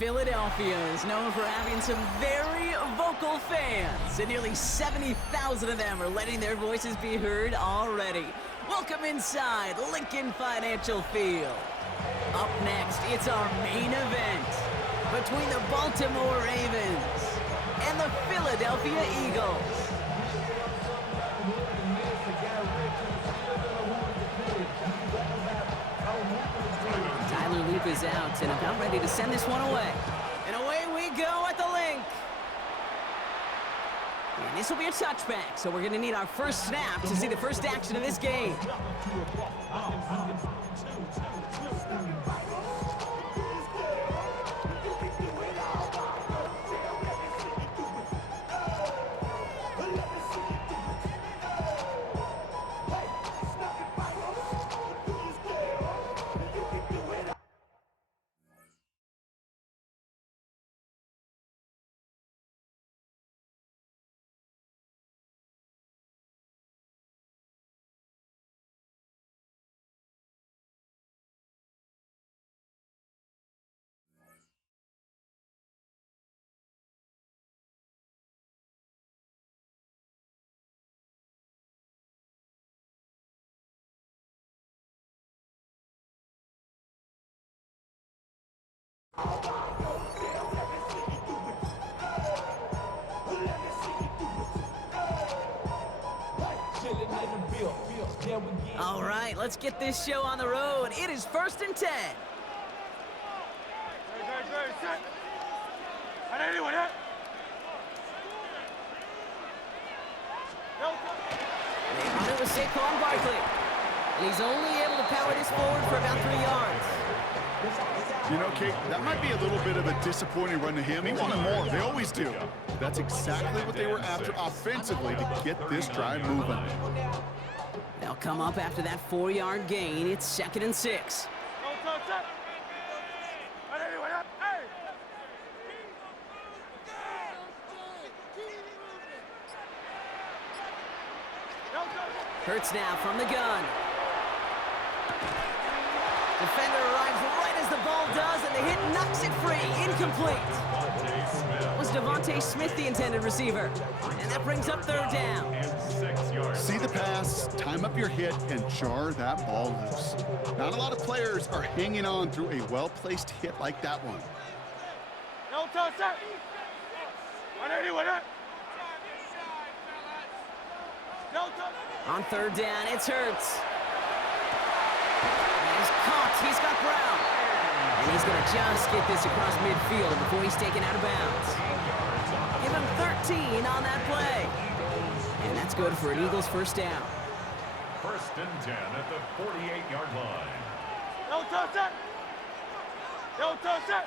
Philadelphia is known for having some very vocal fans, and nearly 70,000 of them are letting their voices be heard already. Welcome inside Lincoln Financial Field. Up next, it's our main event between the Baltimore Ravens and the Philadelphia Eagles. Loop is out and about ready to send this one away. And away we go at the link. And this will be a touchback, so we're going to need our first snap to see the first action of this game. All right, let's get this show on the road. It is 1st and 10. They run it with Saquan and he's only able to power this forward for about 3 yards. You know, Kate, that might be a little bit of a disappointing run to him. He wanted more. They always do. That's exactly what they were after offensively to get this drive moving. They'll come up after that 4-yard gain. It's 2nd and 6. Hurts now from the gun. Defender arrives right as the ball does, and the hit knocks it free. Incomplete. Was Devontae Smith the intended receiver? And that brings up 3rd down. See the pass, time up your hit, and jar that ball loose. Not a lot of players are hanging on through a well-placed hit like that one. On 3rd down, it's Hurts. He's caught. He's got Brown. And he's going to just get this across midfield before he's taken out of bounds. Give him 13 on that play. And that's good for an Eagles first down. 1st and 10 at the 48-yard line. No touch it! No touch it!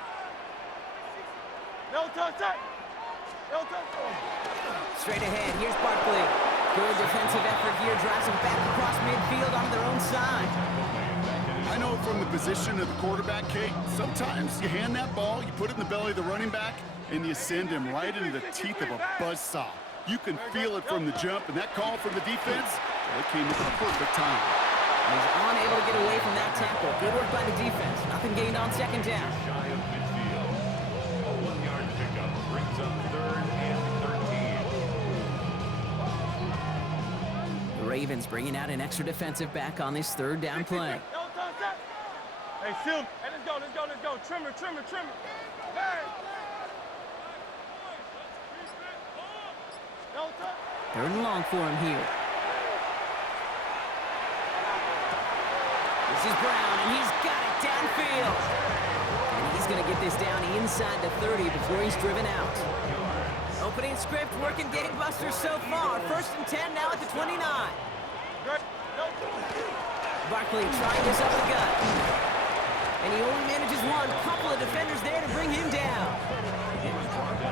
No touch it! No touch it! Straight ahead, here's Barkley. Good defensive effort here, drives him back across midfield on their own side. I know from the position of the quarterback, Kate, sometimes you hand that ball, you put it in the belly of the running back, and you send him right into the teeth of a buzzsaw. You can feel it from the jump, and that call from the defense, well, it came at the perfect time. He's unable to get away from that tackle. Good work by the defense. Nothing gained on 2nd down. Shy of midfield. A 1-yard pickup brings up 3rd and 13. The Ravens bringing out an extra defensive back on this 3rd down play. Hey, Sil. Hey, let's go. Trimmer. Hey. 3rd and long for him here. This is Brown, and he's got it downfield. And he's going to get this down inside the 30 before he's driven out. Opening script working gangbusters so far. 1st and 10 now at the 29. Barkley trying this up the gut. And he only manages one. Couple of defenders there to bring him down.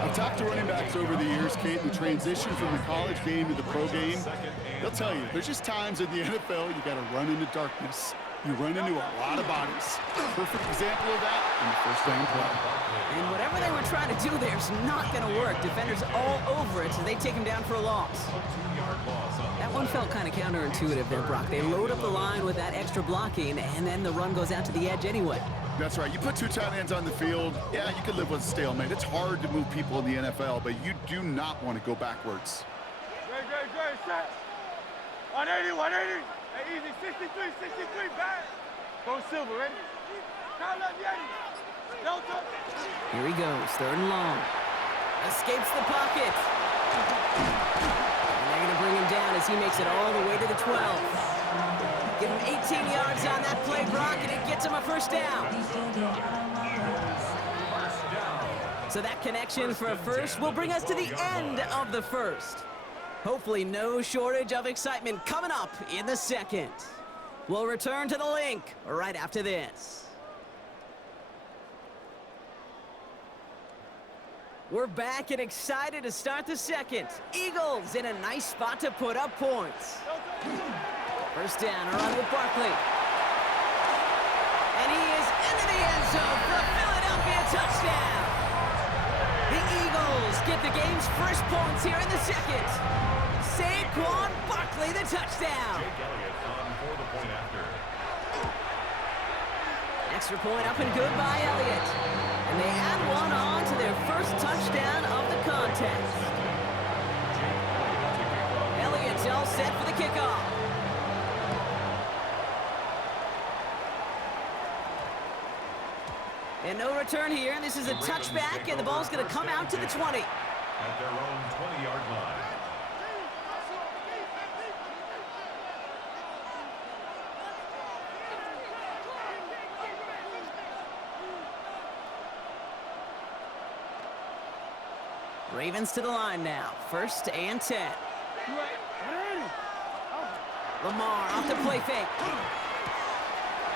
I've talked to running backs over the years, Kate, in the transition from the college game to the pro game. They'll tell you, there's just times in the NFL you got to run into darkness. You run into a lot of bodies. Perfect example of that in the 1st down play. And whatever they were trying to do there is not going to work. Defenders all over it, so they take him down for a loss. That one felt kind of counterintuitive there, Brock. They load up the line with that extra blocking, and then the run goes out to the edge anyway. That's right. You put two tight ends on the field, yeah, you can live with a stalemate. It's hard to move people in the NFL, but you do not want to go backwards. Great, set. 180, 180. Hey, easy, 63, back. Go Silver, ready? Count up, Yeti. No touch. Here he goes, 3rd and long. Escapes the pocket. And they're going to bring him down as he makes it all the way to the 12. Give him 18 yards on that play, Brock, and it gets him a 1st down. So that connection for a 1st will bring us to the end of the 1st. Hopefully no shortage of excitement coming up in the 2nd. We'll return to the link right after this. We're back and excited to start the 2nd. Eagles in a nice spot to put up points. 1st down, a run with Barkley. And he is into the end zone for a Philadelphia touchdown. The Eagles get the game's first points here in the 2nd. Saquan Barkley, the touchdown. Jake Elliott on for the point after. Extra point up and good by Elliott. And they add one on to their first touchdown of the contest. Elliott's all set for the kickoff. And no return here. This is a touchback, and the ball's going to come out to the 20. At their own 20-yard line. Ravens to the line now. 1st and 10. Lamar off the play fake.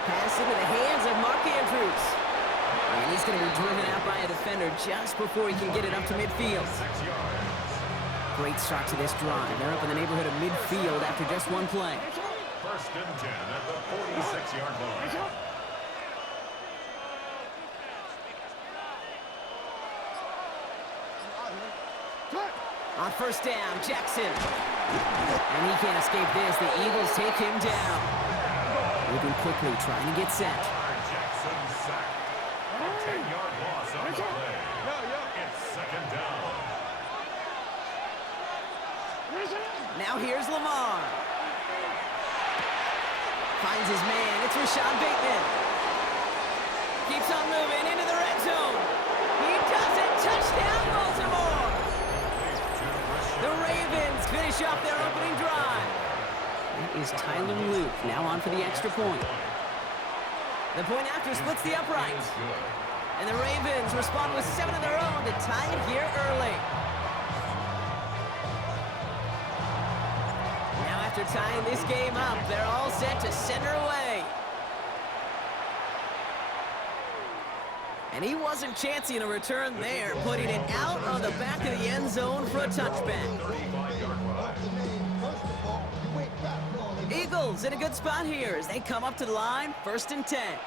Pass into the hands of Mark Andrews. And he's going to be driven out by a defender just before he can get it up to midfield. 6 yards. Great start to this drive. They're up in the neighborhood of midfield after just one play. 1st and 10 at the 46-yard line. On 1st down, Jackson. And he can't escape this. The Eagles take him down. Moving quickly, trying to get set. Jackson sacked. A 10-yard loss on the play. It's 2nd down. Now here's Lamar. Finds his man. It's Rashad Bateman. Keeps on moving into the red zone. He does it. Touchdown, Baltimore. The Ravens finish off their opening drive. That is Tyler Luke now on for the extra point. The point after splits the uprights. And the Ravens respond with 7 of their own to tie it here early. Now after tying this game up, they're all set to send her away. And he wasn't chancing a return there, putting it out on the back of the end zone for a touchback. Eagles in a good spot here as they come up to the line, 1st and 10.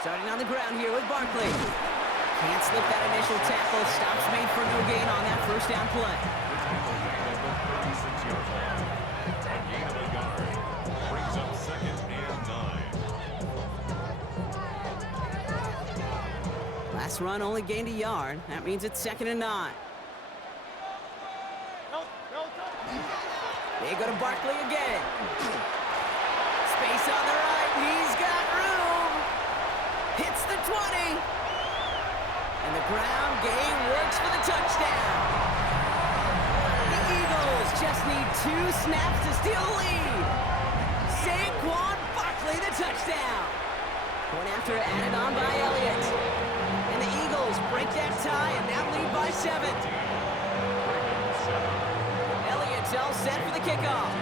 Starting on the ground here with Barkley. Can't slip that initial tackle. Stops made for no gain on that 1st down play. Brings up 2nd and 9. Last run only gained a yard. That means it's 2nd and 9. They go to Barkley again. Space on the right. He's got room. Hits the 20. And the ground game works for the touchdown. The Eagles just need 2 snaps to steal the lead. Saquon Barkley, the touchdown. Point after added on by Elliott. And the Eagles break that tie and now lead by 7. Elliott's all set for the kickoff.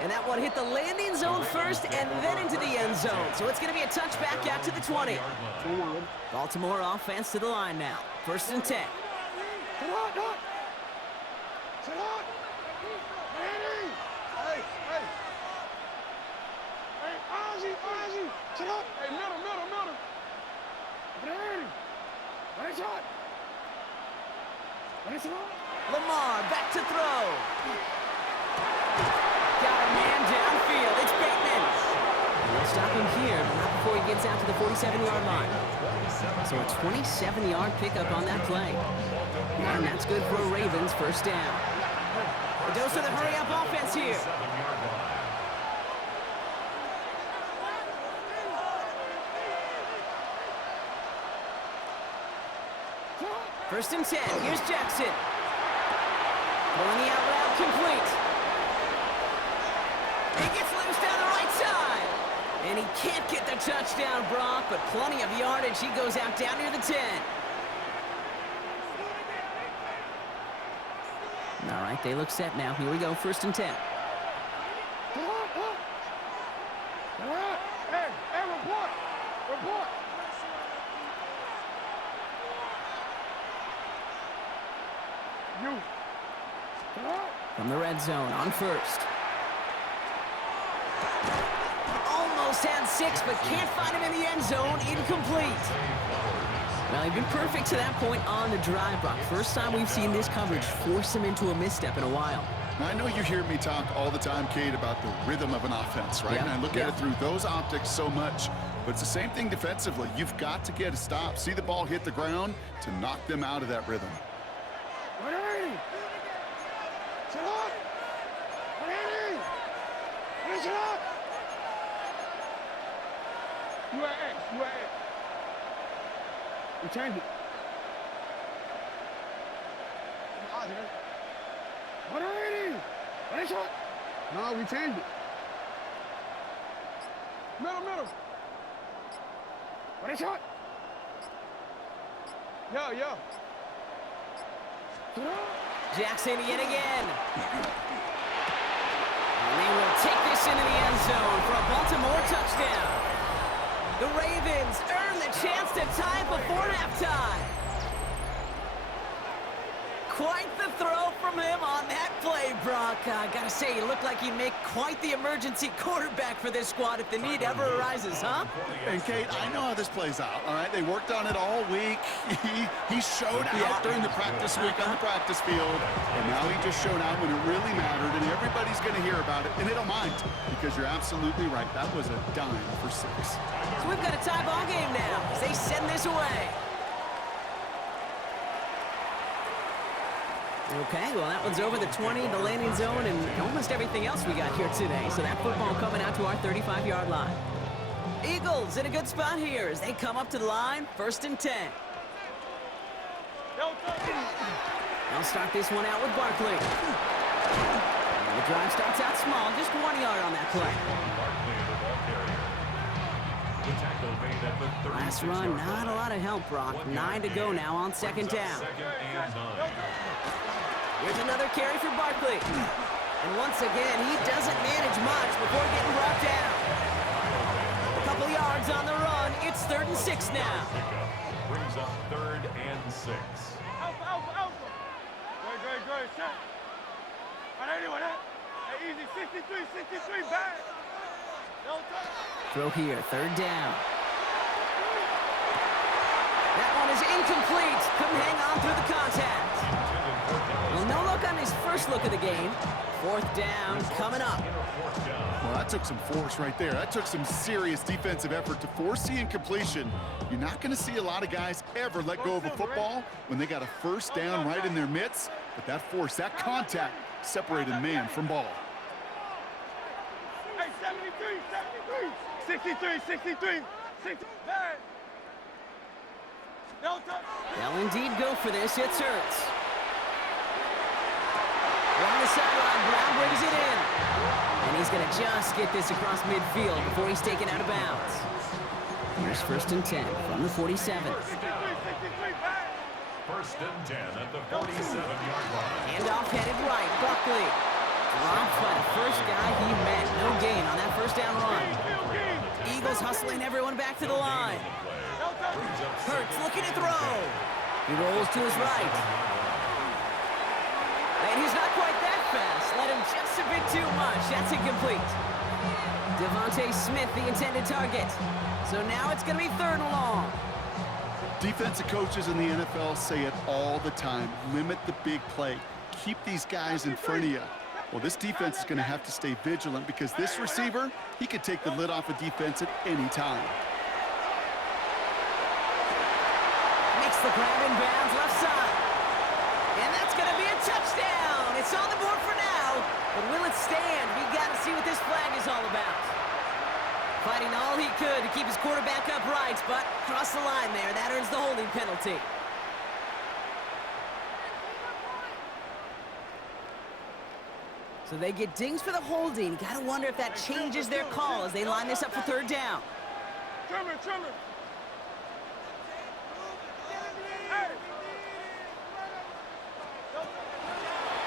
And that one hit the landing zone first and then into the end zone. So it's going to be a touchback out to the 20. Baltimore offense to the line now. 1st and 10. Lamar back to throw. stop him here, but not before he gets out to the 47-yard line. So a 27-yard pickup on that play. And that's good for a Ravens first down. A dose of the hurry-up offense here. First and 10. Here's Jackson. Pulling the out route complete. He gets loose down the right side. And he can't get the touchdown, Brock, but plenty of yardage. He goes out down near the 10. All right, they look set now. Here we go, first and 10. Hey, report! Report! You. From the red zone on first. Almost had 6, but can't find him in the end zone. Incomplete. Well, he'd been perfect to that point on the drive, Brock. First time we've seen this coverage force him into a misstep in a while. Now, I know you hear me talk all the time, Kate, about the rhythm of an offense, right? And I look at it through those optics so much. But it's the same thing defensively. You've got to get a stop, see the ball hit the ground to knock them out of that rhythm. We changed it. What are you? What is it? No, we changed it. Middle. What is it? Yo. Jackson yet again. And they will take this into the end zone for a Baltimore touchdown. The Ravens earn the chance to tie it before halftime. Quite the throw from him on that play, Brock. I gotta say, you look like you make quite the emergency quarterback for this squad if the need ever arises, huh? And Kate, I know how this plays out, all right? They worked on it all week. He showed out during the practice week on the practice field, and now he just showed out when it really mattered, and everybody's going to hear about it, and they don't mind, because you're absolutely right. That was a dime for 6. So we've got a tie ball game now as they send this away. Okay, well, that one's over the 20, the landing zone, and almost everything else we got here today. So that football coming out to our 35-yard line. Eagles in a good spot here as they come up to the line, first and 10. They'll start this one out with Barkley. And the drive starts out small, just 1 yard on that play. Last run, not a lot of help, Brock. 9 to go now on second down. Here's another carry for Barkley. And once again, he doesn't manage much before getting brought down. A couple yards on the run. It's 3rd and 6 now. Brings up 3rd and 6. Alpha. Great. Shot. Anyone, hey, easy. 63, back. Throw here, 3rd down. That one is incomplete. Couldn't hang on through the contact. Well, no look on his first look of the game. 4th down coming up. Well, that took some force right there. That took some serious defensive effort to force the incompletion. You're not going to see a lot of guys ever let go of a football when they got a first down right in their midst. But that force, that contact, separated man from ball. Hey, 63. They'll indeed go for this. It's Hurts. On the sideline, Brown brings it in. And he's going to just get this across midfield before he's taken out of bounds. Here's 1st and 10 from the 47. 1st and 10 at the 47-yard line. Handoff headed right. Barkley dropped by the first guy he met. No gain on that first down run. Eagles hustling everyone back to the line. Hurts looking to throw. He rolls to his right. And he's not quite that fast. Let him just a bit too much. That's incomplete. Devontae Smith, the intended target. So now it's going to be 3rd and long. Defensive coaches in the NFL say it all the time. Limit the big play. Keep these guys in front of you. Well, this defense is going to have to stay vigilant because this receiver, he could take the lid off of defense at any time. Makes the grab in bounds left side. And that's going to be a touchdown. It's on the board for now. But will it stand? We got to see what this flag is all about. Fighting all he could to keep his quarterback upright, but crossed the line there. That earns the holding penalty. So they get dings for the holding. Got to wonder if that changes their call as they line this up for third down. Trimmer.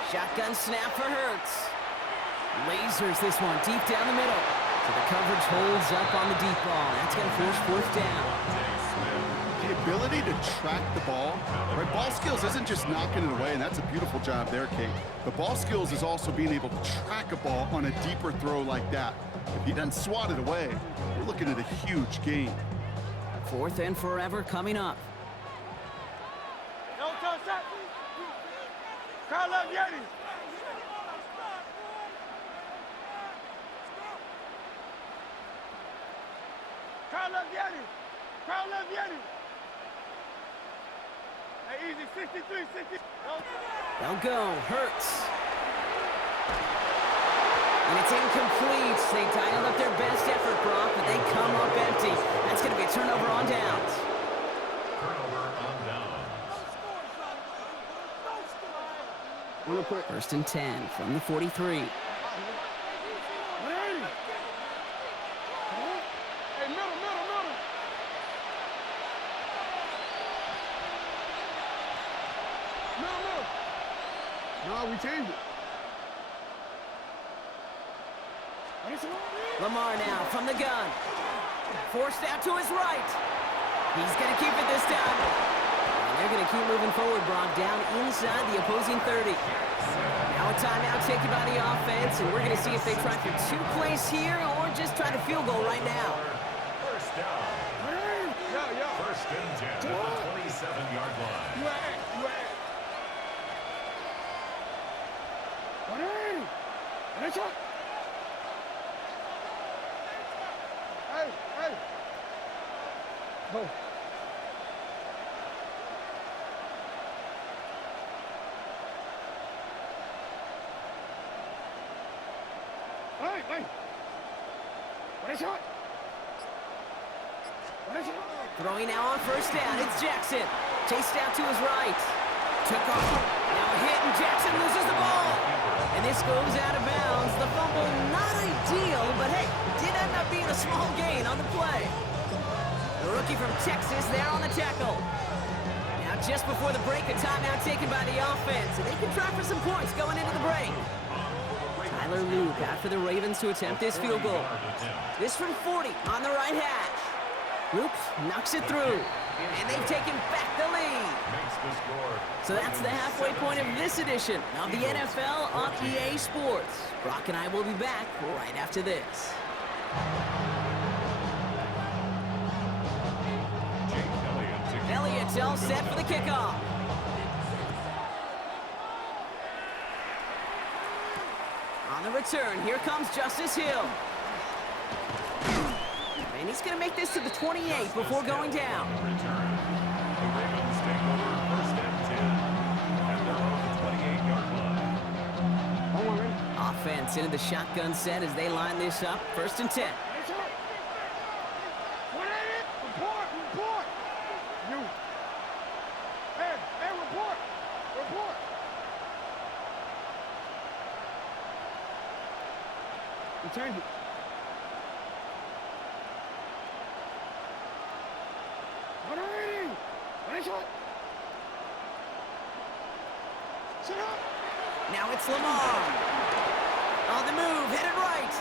Shotgun snap for Hurts. Lasers this one deep down the middle. So the coverage holds up on the deep ball. That's going to force fourth down. The ability to track the ball, right? Ball skills isn't just knocking it away, and that's a beautiful job there, Kate. The ball skills is also being able to track a ball on a deeper throw like that. If he doesn't swat it away, we're looking at a huge gain. Fourth and forever coming up. No touch that. Call up Yeti. Call up Yeti. Hey, easy, 63, 60. They'll go. Hurts. And it's incomplete. They dialed up their best effort, Brock, but they come up empty. That's going to be a turnover on downs. First and 10 from the 43. No, we changed it. Lamar now from the gun. Forced out to his right. He's going to keep it this time. And they're going to keep moving forward, Brock, down inside the opposing 30. Now a timeout taken by the offense, and we're going to see if they try for 2 plays here or just try to field goal right now. First down. First and 10 at the 27-yard line. You at. Hey. Go. Hey. What is it? Throwing now on first down, it's Jackson. Chased out to his right. Took off. Now a hit, and Jackson loses the ball. And this goes out of bounds. The fumble, not ideal, but hey, did end up being a small gain on the play. The rookie from Texas there on the tackle. Now just before the break, a timeout taken by the offense. And they can try for some points going into the break. Tyler Luke out for the Ravens to attempt this field goal. This from 40 on the right hash. Luke knocks it through. And they've taken back the lead. So that's the halfway point of this edition of the NFL on EA Sports. Brock and I will be back right after this. Elliott's all set for the kickoff. On the return, here comes Justice Hill. And he's going to make this to the 28 before going down. Offense into the shotgun set as they line this up. First and 10. Report. You. Hey, report. We changed it. Now it's Lamar. On the move, headed right.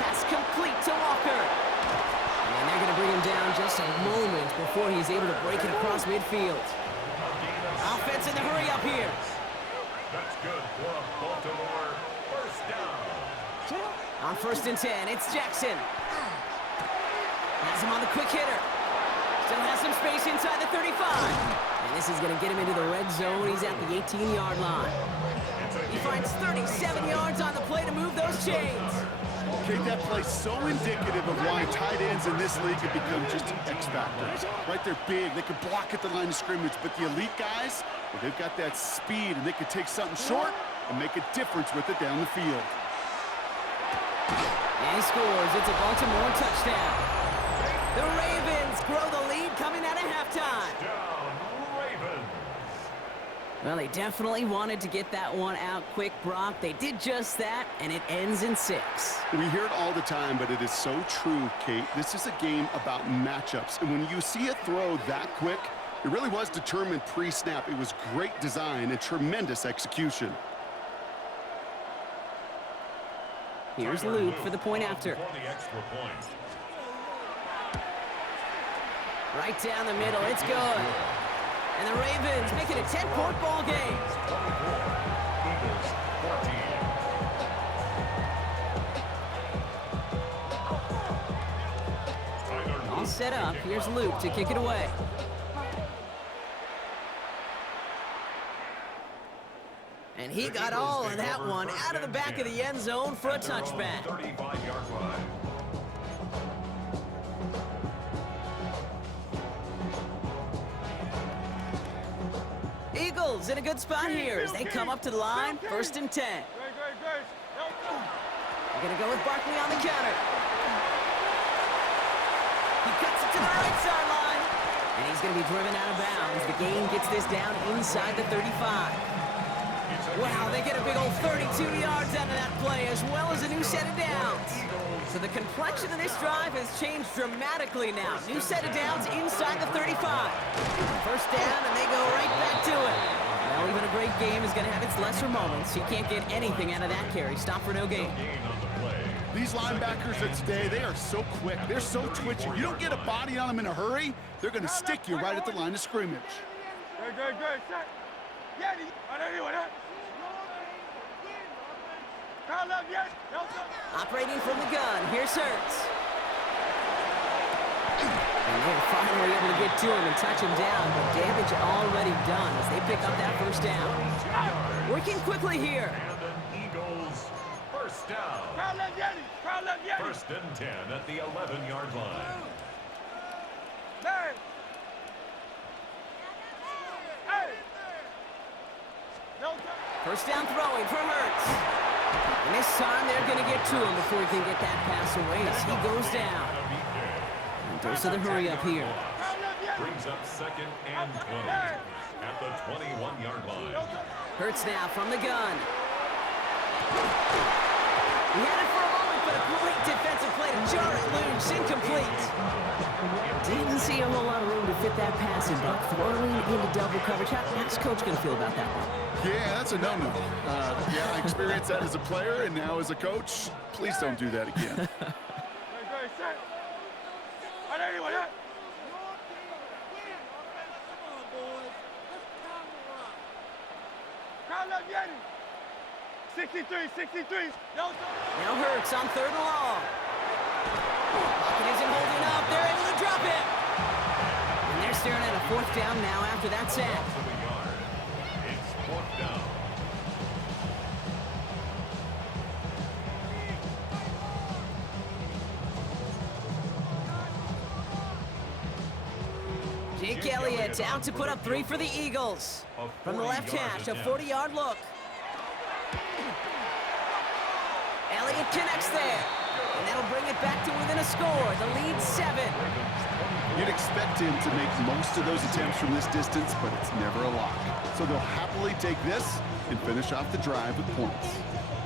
Pass complete to Walker. And they're going to bring him down just a moment before he's able to break it across midfield. Offense in the hurry up here. That's good for Baltimore. First down. On first and 10, it's Jackson. Has him on the quick hitter. Still has some space inside the 35. And this is going to get him into the red zone. He's at the 18-yard line. It's a He finds 37 yards on the play to move those chains. Kate, that play's so indicative of why tight ends in this league have become just an X factor. Right, they're big, they can block at the line of scrimmage, but the elite guys, well, they've got that speed, and they can take something short and make a difference with it down the field. And he scores. It's a Baltimore touchdown. The Ravens grow the lead coming out of halftime. Well, they definitely wanted to get that one out quick, Brock. They did just that, and it ends in 6. We hear it all the time, but it is so true, Kate. This is a game about matchups, and when you see a throw that quick, it really was determined pre-snap. It was great design and tremendous execution. Here's Luke for the point after. Right down the middle, it's good. And the Ravens make it a 10-point ball game. All set up. Here's Luke to kick it away. And he got all of that one out of the back of the end zone for a touchback. 35-yard line. Eagles in a good spot here as they come up to the line, 1st and 10. They're going to go with Barkley on the counter. He cuts it to the right sideline. And he's going to be driven out of bounds. The game gets this down inside the 35. Wow, they get a big old 32 yards out of that play, as well as a new set of downs. So the complexion of this drive has changed dramatically now. New set of downs inside the 35. 1st down, and they go right back to it. Well, even a great game is going to have its lesser moments. He can't get anything out of that carry. Stop for no gain. These linebackers of today, they are so quick. They're so twitchy. You don't get a body on them in a hurry, they're going to stick you right at the line of scrimmage. Good. Operating from the gun, here's Hurts. And they're finally able to get to him and touch him down, but damage already done as they pick up that 1st down. Working quickly here. Eagles, 1st down. 1st and 10 at the 11-yard line. First down throwing for Hurts. And this time they're going to get to him before he can get that pass away as he goes down. And goes to the hurry up here. Brings up 2nd and 20 at the 21-yard line. Hurts now from the gun. He had it for a moment, but a great defensive play to jar it loose. Incomplete. Didn't see a whole lot of room to fit that passing, but throwing into double coverage. How's Coach going to feel about that one? Yeah, that's a no-no. Yeah, I experienced that as a player and now as a coach. Please don't do that again. 63. Now Hurts on 3rd and long. Pocket isn't holding up. They're able to drop it. And they're staring at a 4th down now after that sack. It's 4th down. Jake Elliott out to put up 3 for the Eagles. From the left hash, a 40-yard look. Elliott connects there. And that'll bring it back to within a score. The lead 7. You'd expect him to make most of those attempts from this distance, but it's never a lock. So they'll happily take this and finish off the drive with points.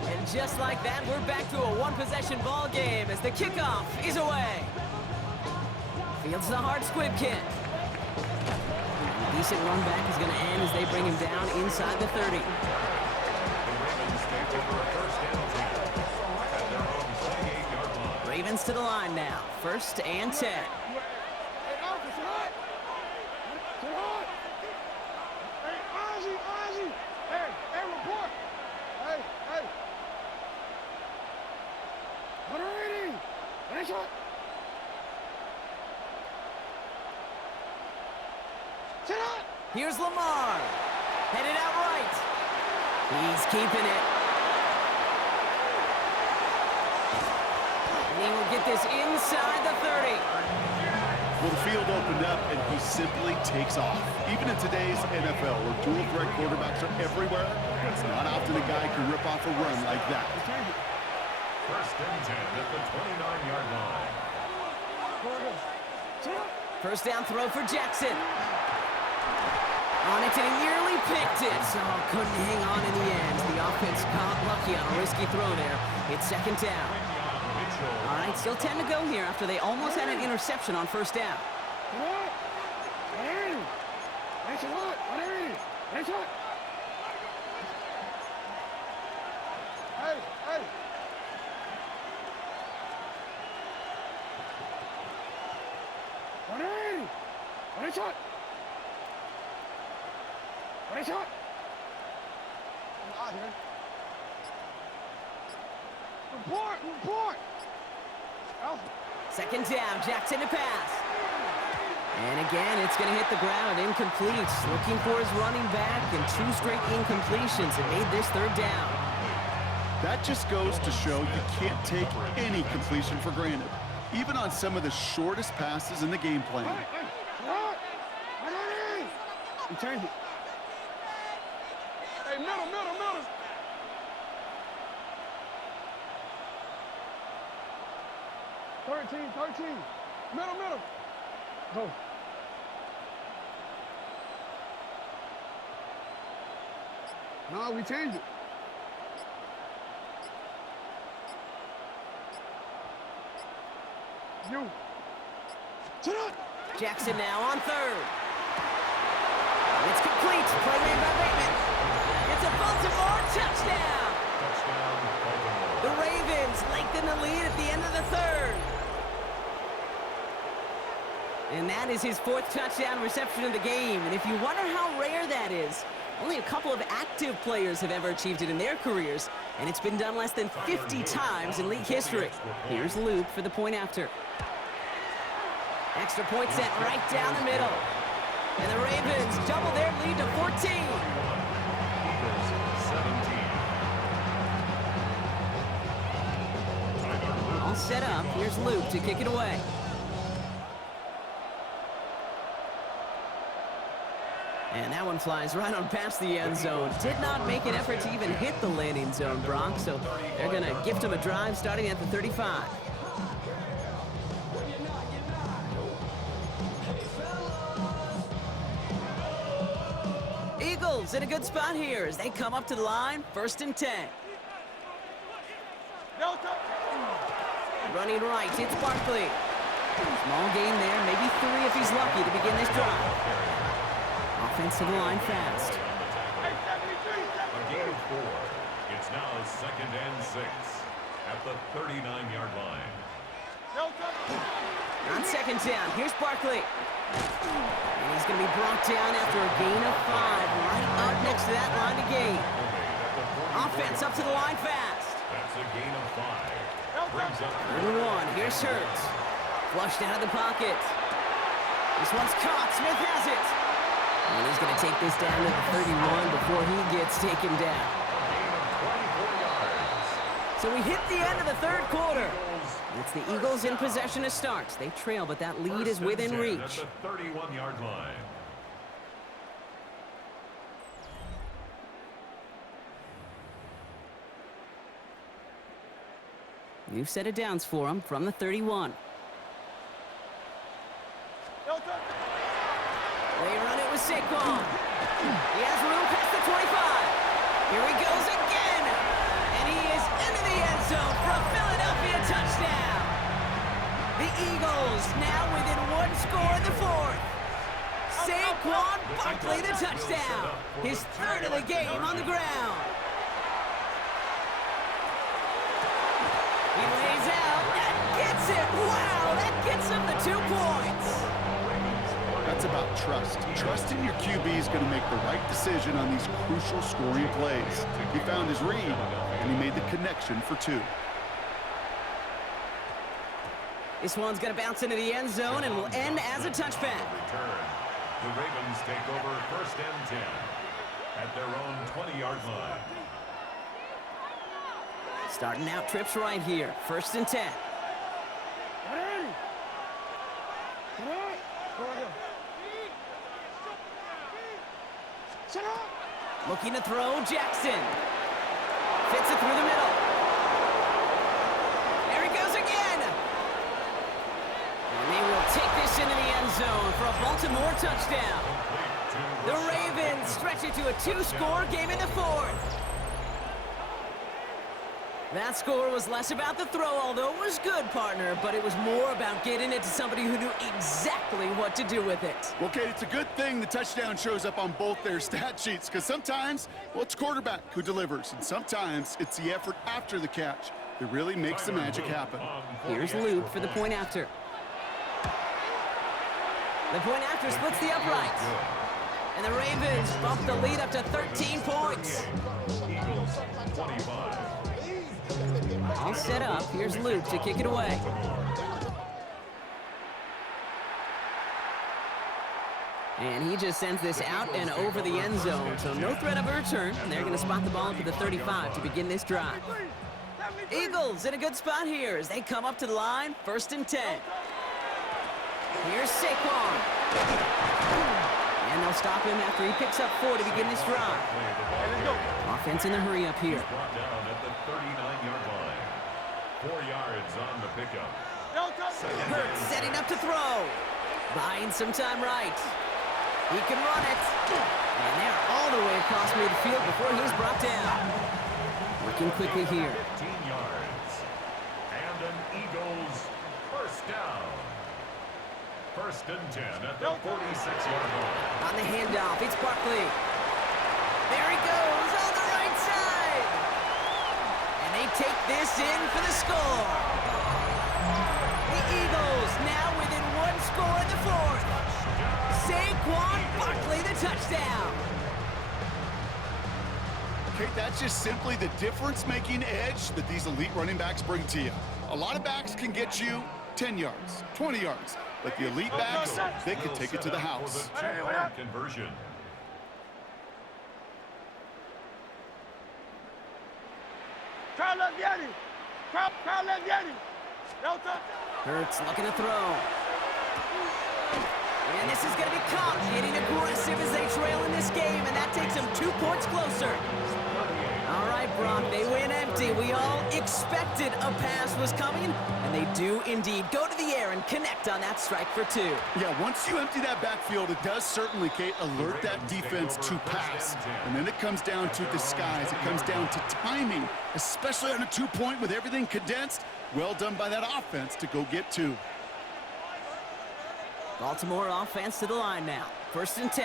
And just like that, we're back to a one-possession ball game as the kickoff is away. Fields the hard squib kick. A decent run back is going to end as they bring him down inside the 30. Ravens to the line now. 1st and 10. Here's Lamar. Headed out right. He's keeping it. And he will get this inside the 30. Well, the field opened up, and he simply takes off. Even in today's NFL, where dual-threat quarterbacks are everywhere, it's not often a guy can rip off a run like that. First and 10 at the 29-yard line. First down throw for Jackson. On it, and he nearly picked it. So couldn't hang on in the end. The offense got lucky on a risky throw there. It's second down. All right, still 10 to go here after they almost had an interception on first down. Hey, hey. Report! Second down, Jackson to pass. And again, it's going to hit the ground, incomplete. Looking for his running back, and 2 straight incompletions and made this third down. That just goes to show you can't take any completion for granted, even on some of the shortest passes in the game plan. You change it. Hey, middle. 13. Middle. Go. No, we changed it. You. Sit up. Jackson now on third. It's complete. Play made by Bateman. It's a Baltimore touchdown. The Ravens lengthen the lead at the end of the third. And that is his 4th touchdown reception of the game. And if you wonder how rare that is, only a couple of active players have ever achieved it in their careers, and it's been done less than 50 times in league history. Here's Luke for the point after. Extra point set right down the middle. And the Ravens double their lead to 14. All set up. Here's Luke to kick it away. And that one flies right on past the end zone. Did not make an effort to even hit the landing zone, Brock. So they're going to gift him a drive starting at the 35. Eagles in a good spot here as they come up to the line. First and 10. Running right, it's Barkley. Small gain there, maybe 3 if he's lucky to begin this drive. Offensive line fast. A gain of 4. It's now second and 6 at the 39-yard line. On second down, here's Barkley. And he's going to be brought down after a gain of 5, right up next to that line to gain. Offense up to the line fast. That's a gain of 5. Brings up 1, here's Hurts. Flushed out of the pocket. This one's caught. Smith has it. And he's going to take this down to the 31 before he gets taken down. So we hit the end of the third quarter. It's the Eagles in possession to start. They trail, but that lead is within reach. At the 31-yard line. New set of downs for him from the 31. They run it with Saquan. He has room past the 25. Here he goes again. And he is into the end zone for a Philadelphia touchdown. The Eagles now within 1 score in the 4th. Saquon Barkley the touchdown. His 3rd of the game on the ground. He lays out. That gets it. Wow, that gets him the 2 points. That's about trust. Trusting your QB is going to make the right decision on these crucial scoring plays. He found his read, and he made the connection for 2. This one's going to bounce into the end zone and will end as a touchback. The Ravens take over first and 10 at their own 20-yard line. Starting out trips right here. 1st and 10. Looking to throw, Jackson. Fits it through the middle. There he goes again. And they will take this into the end zone for a Baltimore touchdown. The Ravens stretch it to a 2-score game in the 4th. That score was less about the throw, although it was good, partner, but it was more about getting it to somebody who knew exactly what to do with it. Well, Kate, it's a good thing the touchdown shows up on both their stat sheets, because sometimes, well, it's quarterback who delivers, and sometimes it's the effort after the catch that really makes the magic happen. Here's Luke for the point after. The point after splits the upright. And the Ravens bump the lead up to 13 points. Eagles 25. All set up. Here's Luke to kick it away. And he just sends this out and over the end zone, so no threat of a return. And they're going to spot the ball up at the 35 to begin this drive. Eagles in a good spot here as they come up to the line. 1st and 10. Here's Saquon. And they'll stop him after he picks up 4 to begin this drive. Offense in the hurry up here. Brought down at the 39-yard line. 4 yards on the pickup. Hurts setting up to throw. Buying some time right. He can run it. And they're all the way across midfield before he's brought down. Working quickly here. 15 yards. And an Eagles first down. 1st and 10 at the 46-yard line. On the handoff, it's Barkley. There he goes on the right side. And they take this in for the score. The Eagles now within 1 score in the 4th. Saquon Barkley, the touchdown. Kate, that's just simply the difference-making edge that these elite running backs bring to you. A lot of backs can get you 10 yards, 20 yards. But the elite backs, they can take it to the house. Conversion. Hurts looking to throw. And this is going to be caught, getting aggressive as they trail in this game, and that takes them 2 points closer. All right, Brock, they win empty. We all expected a pass was coming, and they do indeed go to the air and connect on that strike for 2. Yeah, once you empty that backfield, it does certainly, Kate, alert that defense to pass. And then it comes down to disguise. It comes down to timing, especially on a 2-point with everything condensed. Well done by that offense to go get 2. Baltimore offense to the line now. 1st and 10.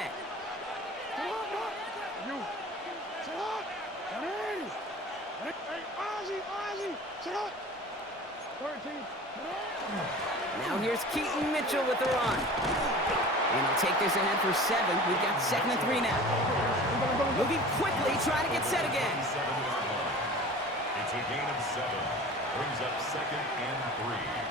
Now here's Keaton Mitchell with the run. And he'll take this ahead for 7. We've got 2nd and 3 now. Moving quickly, trying to get set again. It's a gain of 7. Brings up 2nd and 3.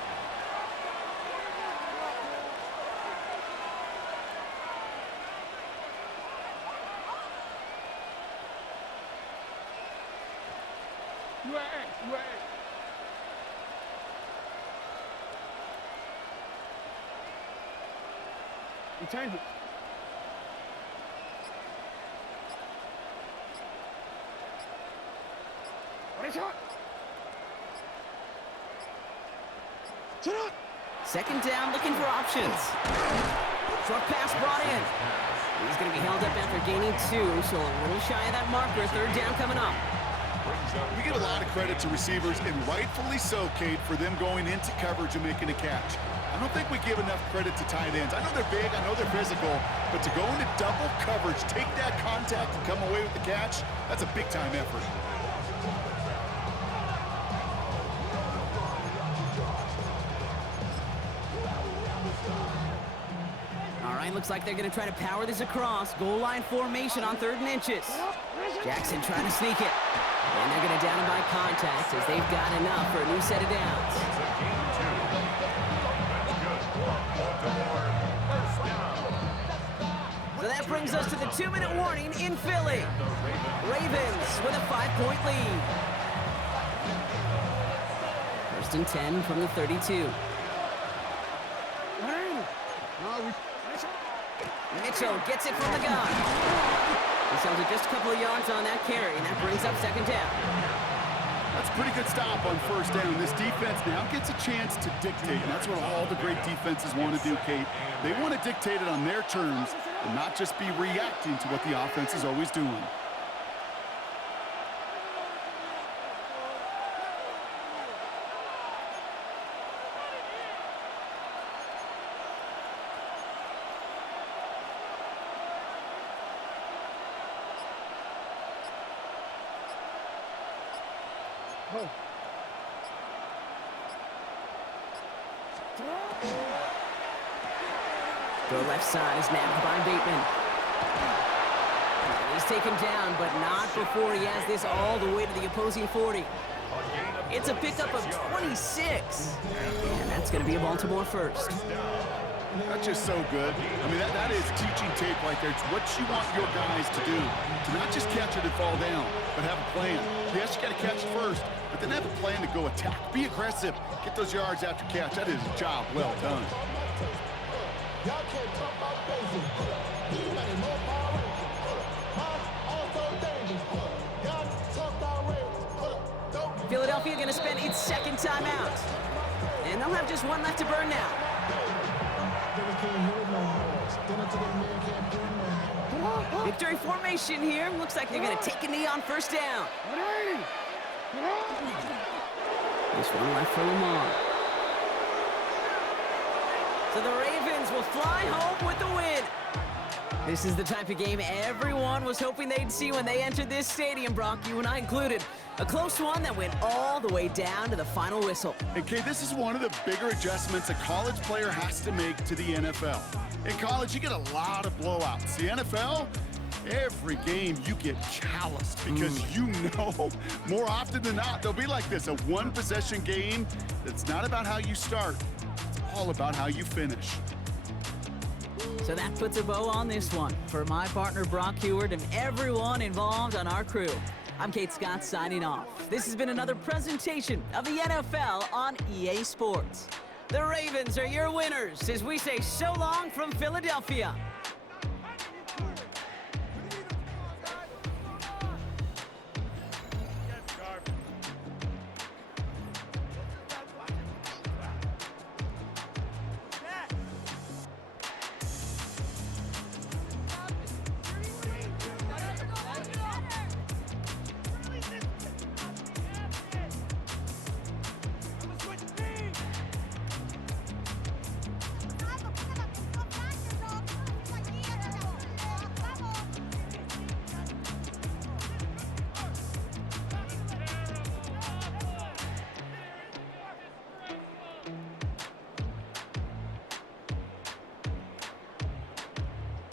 You change it. What shot? Shot. 2nd down, looking for options. Short pass brought in. He's going to be held up after gaining 2, so a little shy of that marker. 3rd down coming up. We give a lot of credit to receivers, and rightfully so, Kate, for them going into coverage and making a catch. I don't think we give enough credit to tight ends. I know they're big, I know they're physical, but to go into double coverage, take that contact and come away with the catch, that's a big-time effort. All right, looks like they're going to try to power this across. Goal line formation on 3rd and inches. Jackson trying to sneak it. And they're going to down him by contact as they've got enough for a new set of downs. So that brings us to the 2-minute warning in Philly. Ravens with a 5-point lead. First and 10 from the 32. Mitchell gets it from the gun. He sells it just a couple of yards on that carry, and that brings up second down. That's a pretty good stop on first down. This defense now gets a chance to dictate, and that's what all the great defenses want to do, Kate. They want to dictate it on their terms and not just be reacting to what the offense is always doing. The left side is nabbed by Bateman. And he's taken down, but not before he has this all the way to the opposing 40. It's a pickup of 26. And that's going to be a Baltimore first. That's just so good. I mean, that is teaching tape right there. It's what you want your guys to do. To not just catch it and fall down, but have a plan. Yes, you got to catch it first, but then have a plan to go attack. Be aggressive. Get those yards after catch. That is a job well done. Philadelphia going to spend its second timeout. And they'll have just one left to burn now. Victory formation here. Looks like they're going to take a knee on first down. This one left for Lamar. So the Ravens will fly home with the win. This is the type of game everyone was hoping they'd see when they entered this stadium, Brock, you and I included. A close one that went all the way down to the final whistle. And Kate, this is one of the bigger adjustments a college player has to make to the NFL. In college, you get a lot of blowouts. The NFL, every game you get calloused because you know more often than not they'll be like this, a one-possession game that's not about how you start. It's all about how you finish. So that puts a bow on this one. For my partner, Brock Heward, and everyone involved on our crew, I'm Kate Scott signing off. This has been another presentation of the NFL on EA Sports. The Ravens are your winners as we say so long from Philadelphia.